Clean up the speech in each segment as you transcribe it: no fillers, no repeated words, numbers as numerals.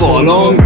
falan.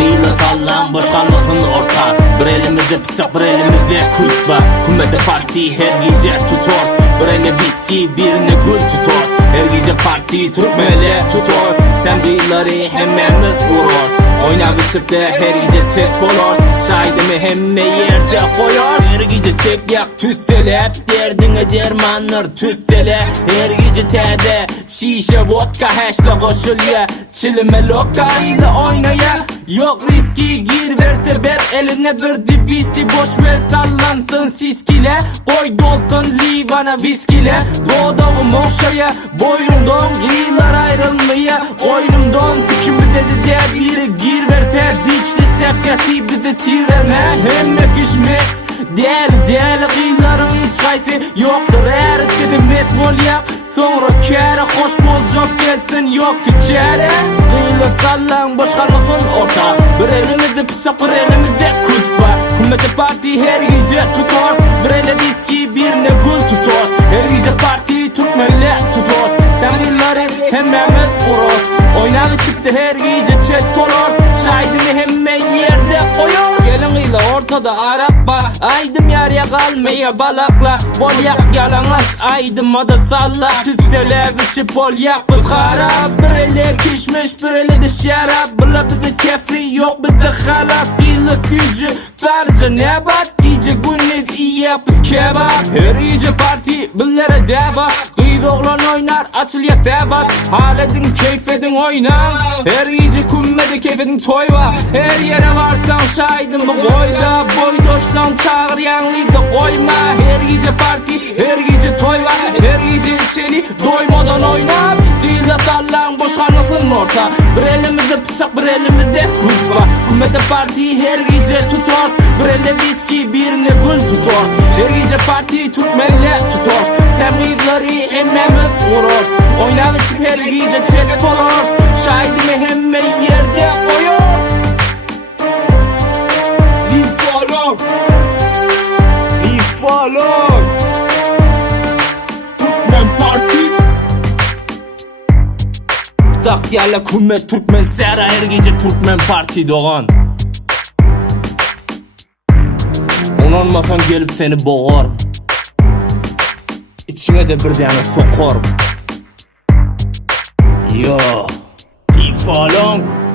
Leyla sallan boş kalmasın orta. Bir elimizde bıçak bir elimizde kulp var. Kumbede parti her gece tutor. Bir eline viski birine gül tutor. Her gece parti Türkmenle tutor. Sen birileri hemen mi vurur? Oyna biçip de her gece çek bolor. Şahidimi hemme yerde koyar. Her gece çek yak tüstelep. Derdine dermanlar tüstele. Her gece tede şişe vodka haşla koşulya. Çilime lokka ile oynaya. Yok riski gir vertebet eline bir dipisti boş ver sallansın siskile. Koy dolsun livana viskile. Doğduğum okşaya boynumdan gıylar ayrılmaya. Oynumdan tükümü dedi de biri gir verte. Biçli sepyati bir de tireme. Hemme kişmek Değerli gıyların hiç kayfi yoktur. Eğer içedim et bol yak. Sonra kere hoş bolcam gelsin yok içeri. Gıyla sallan boş kalmasın orta. Bir elimizde bıçak bir elimizde kulp var. Kumbede parti her gece tutar. Bir ele viski birine gül tutar. Her gece parti Türkmenle tutar. Sen birileri hemmemiz uğrar. Oynağı çıktı her gece çet bolor. Şahidimi hemen yerde koyar. Gelin gıyla ortada araba. Aydım yarıya kalmaya balakla. Bol yak yalanlaş aydım o da salla. Tüstele biçip bol yak biz harap. Bir ele kişmiş bir ele de şarap. Bula bize kefri yok bize halaf. İllik gücü farcı nebat. Gece gündüz iyi yapıp kebap. Her gece parti billere deva. Kıydı oğlan oynar açıl ya tebat. Haledin keyfedin oyna. Her gece kummede keyfedin toy var. Her yere varsan şahidim bu boyda. Boydoştan çağır yanlıydı koyma. Her gece parti her gece toy var. Her gece içeri doymadan oynap. Değil de sallan boş kalmasın orta. Bir elimizde bıçak bir elimizde kulp var. Kummede parti her gece tutar. Bir elle viski birine gül tutar. Her gece parti Türkmenle tutar. Sen gıyları hemmemiz vurur. Oyna ve çık her gece çek olur. Şahidimi hemen yerde koyur. Leave alone. Türkmen parti. Tak yerle kummet Türkmen sera her gece Türkmen parti doğan. Onanmasan gelip seni boğarım. İçine de bir tane sokarım. Yo, leave alone.